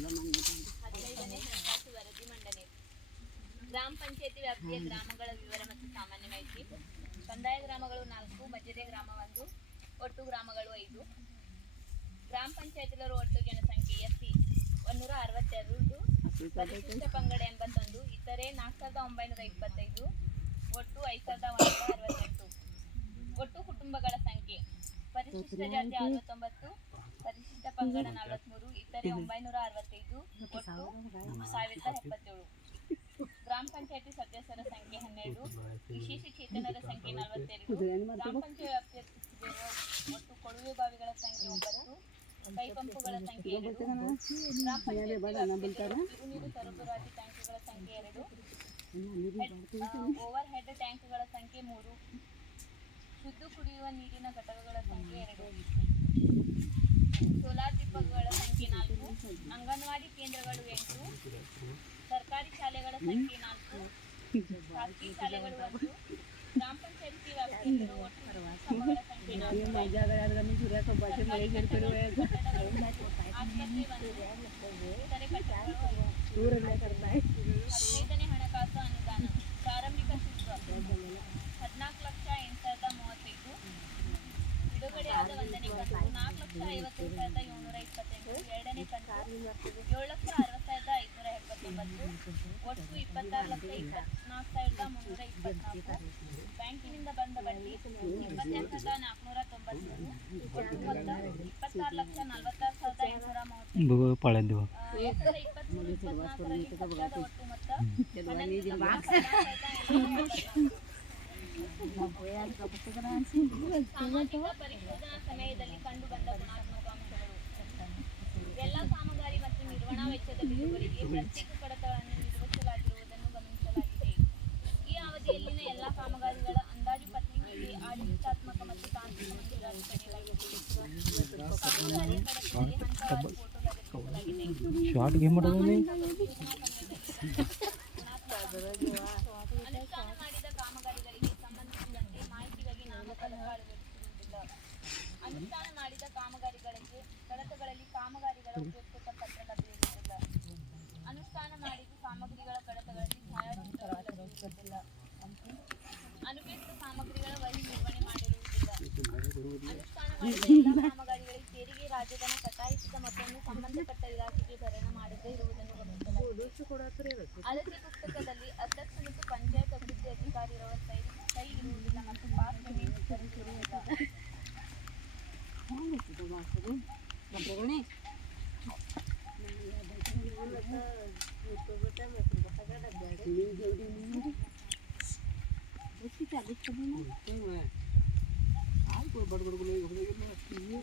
ಹದಿನೈದನೇ ಹಣಕಾಸು ವರದಿ ಮಂಡನೆ ಗ್ರಾಮ ಪಂಚಾಯತಿ ವ್ಯಾಪ್ತಿಯ ಗ್ರಾಮಗಳ ವಿವರ ಮತ್ತು ಸಾಮಾನ್ಯ ಮಾಹಿತಿ. ಕಂದಾಯ ಗ್ರಾಮಗಳು ನಾಲ್ಕು, ಮಧ್ಯದ ಗ್ರಾಮ ಒಂದು, ಒಟ್ಟು ಗ್ರಾಮಗಳು ಐದು. ಗ್ರಾಮ ಪಂಚಾಯತಿಗಳ ಒಟ್ಟು ಜನಸಂಖ್ಯೆ ಎಸ್ಸಿ ಒಂದೂರ ಅರವತ್ತೆರಡು ಪರಿಶಿಷ್ಟ ಪಂಗಡ ಎಂಬತ್ತೊಂದು, ಇತರೆ ನಾಲ್ಕು ಸಾವಿರದ ಒಂಬೈನೂರ ಇಪ್ಪತ್ತೈದು, ಒಟ್ಟು ಐದು ಸಾವಿರದ ಒಂಬೈನೂರ ಅರವತ್ತೆಂಟು. ಒಟ್ಟು ಕುಟುಂಬಗಳ ಸಂಖ್ಯೆ. ಪರಿಶಿಷ್ಟ ಜಾತಿ ಅರವತ್ತೊಂಬತ್ತು ಪರಿಶಿಷ್ಟ ಪಂಗಡ ನಲವತ್ಮೂರು ಇತರೆ ಒಂಬೈನೂರ ಅರವತ್ತೈದು ಒಟ್ಟು ಸಾವಿರದ ಎಪ್ಪತ್ತೇಳು. ಗ್ರಾಮ ಪಂಚಾಯತಿ ಸದಸ್ಯರ ಸಂಖ್ಯೆ ಹನ್ನೆರಡು ವಿಶೇಷ ಚೇತನರ ಸಂಖ್ಯೆ ನಲವತ್ತೆರಡು ಗ್ರಾಮ ಪಂಚಾಯತ್ ಒಟ್ಟು ಕೊಳವೆ ಬಾವಿಗಳ ಸಂಖ್ಯೆ ಒಂಬತ್ತು ಕೈಪಂಪುಗಳ ಸಂಖ್ಯೆ ಎರಡು ಗ್ರಾಮ ಪಂಚಾಯತ್ ನೀರು ಸರಬರಾಜು ಟ್ಯಾಂಕುಗಳ ಸಂಖ್ಯೆ ಎರಡು ಓವರ್ ಹೆಡ್ ಟ್ಯಾಂಕ್ಗಳ ಸಂಖ್ಯೆ ಮೂರು ಶುದ್ಧ ಕುಡಿಯುವ ನೀರಿನ ಘಟಕಗಳ ಸಂಖ್ಯೆ ಎರಡು. ಸೋಲಾರ್ ದೀಪಗಳ ಸಂಖ್ಯೆ ನಾಲ್ಕು, ಅಂಗನವಾಡಿ ಕೇಂದ್ರಗಳು ಎಂಟು, ಸರ್ಕಾರಿ ಶಾಲೆಗಳ ಸಂಖ್ಯೆ ನಾಲ್ಕು, ಖಾಸಗಿ ಶಾಲೆಗಳು ಗ್ರಾಮ ಪಂಚಾಯತಿ ವ್ಯಾಪ್ತಿಯಲ್ಲಿರುವ ಸಂಖ್ಯೆ ನಾಲ್ಕು. ಆಸ್ಪತ್ರೆ ಒಂದು ಇತರೆ ಕಟ್ಟಡಗಳು ಹದಿನೈದನೇ ಹಣಕಾಸು ಅನುದಾನ ಪ್ರಾರಂಭಿಕ ಶುಲ್ಕ ಹದಿನಾಲ್ಕು ಲಕ್ಷ ಎಂಟು ಸಾವಿರದ ಮೂವತ್ತೈದು ಬಿಡುಗಡೆಯಾದ ಒಂದನೇ ಕಂತು ಲಕ್ಷ ಐವತ್ತೈದು ಸಾವಿರದ ಏಳ್ನೂರ ಇಪ್ಪತ್ತೆಂಟು ಎರಡನೇ ಕಂತು ಏಳು ಲಕ್ಷ ಅರವತ್ತು ಸಾವಿರದ ಐದುನೂರ ಎಪ್ಪತ್ತೊಂಬತ್ತು ಒಟ್ಟು ಇಪ್ಪತ್ತಾರು ಲಕ್ಷ ಇಪ್ಪತ್ನಾಲ್ಕು ಸಾವಿರದ ಮುನ್ನೂರ ಇಪ್ಪತ್ನಾಲ್ಕು ಬ್ಯಾಂಕಿನಿಂದ ಬಂದ ಬಡ್ಡಿ ಇಪ್ಪತ್ತೆಂಟು ಸಾವಿರದ ನಾಲ್ಕುನೂರ ತೊಂಬತ್ಮೂರು ಒಟ್ಟು ಮೊತ್ತ ಇಪ್ಪತ್ತಾರು ಲಕ್ಷ ನಲವತ್ತಾರು ಸಾವಿರದ ಎಂಟುನೂರ ಮೂವತ್ತೈದು ಪಳೆದು ಎರಡ್ ಸಾವಿರದ ಇಪ್ಪತ್ನಾಲ್ಕರಲ್ಲಿ ಒಟ್ಟು ಮೊತ್ತ ಹನ್ನೊಂದು ಲಕ್ಷ ಪರಿಶೋಧನಾ ಸಮಯದಲ್ಲಿ ಕಂಡು ಬಂದ ಎಲ್ಲ ಕಾಮಗಾರಿ ಮತ್ತು ನಿರ್ವಹಣಾ ಬಿಲ್ಲುಗಳಿಗೆ ಪ್ರತ್ಯೇಕ ಕಡತಗಳನ್ನು ನಿರ್ವಹಿಸಲಾಗಿರುವುದನ್ನು ಗಮನಿಸಲಾಗಿದೆ. ಈ ಅವಧಿಯಲ್ಲಿನ ಎಲ್ಲ ಕಾಮಗಾರಿಗಳ ಅಂದಾಜು ಪತ್ರಿಕೆಯಲ್ಲಿ ಆಡಳಿತಾತ್ಮಕ ಮತ್ತು ತಾಂತ್ರಿಕ ಮಂಜೂರಾತಿ ಪಡೆಯಲಾಗಿದೆ ಕಾಮಗಾರಿ ಕಡತದಲ್ಲಿ ಹಂತವಾರು ಫೋಟೋ ಅನುಷ್ಠಾನ ಮಾಡಿದ ಕಾಮಗಾರಿಗಳಿಗೆ ಸಂಬಂಧಿಸಿದಂತೆ ಮಾಹಿತಿಗಾಗಿ ನಾಮಕರಣ ಅನುಷ್ಠಾನ ಮಾಡಿದ ಕಾಮಗಾರಿಗಳಿಗೆ ಕಡತಗಳಲ್ಲಿ ಕಾಮಗಾರಿಗಳ ಎಲ್ಲ ಕಾಮಗಾರಿಗಳಿಗೆ ತೆರಿಗೆ ರಾಜಧಾನಿ ಕಟಾಯಿಸಿದ ಮೊತ್ತವನ್ನು ಸಂಬಂಧಪಟ್ಟ ಇಲಾಖೆಗೆ ಭರಣ ಮಾಡದೇ ಇರುವುದನ್ನು ಗಮನಿಸಲಾಗಿದೆ. ಅಳತೆ ಪುಸ್ತಕದಲ್ಲಿ ಅಧ್ಯಕ್ಷ ಮತ್ತು ಪಂಚಾಯತ್ ಅಭಿವೃದ್ಧಿ ಅಧಿಕಾರಿರವರ ಸೈ ಸಹಿ ಇರುವುದಿಲ್ಲ ಮತ್ತು ಪಾಸ್ बड़ बड़ को ये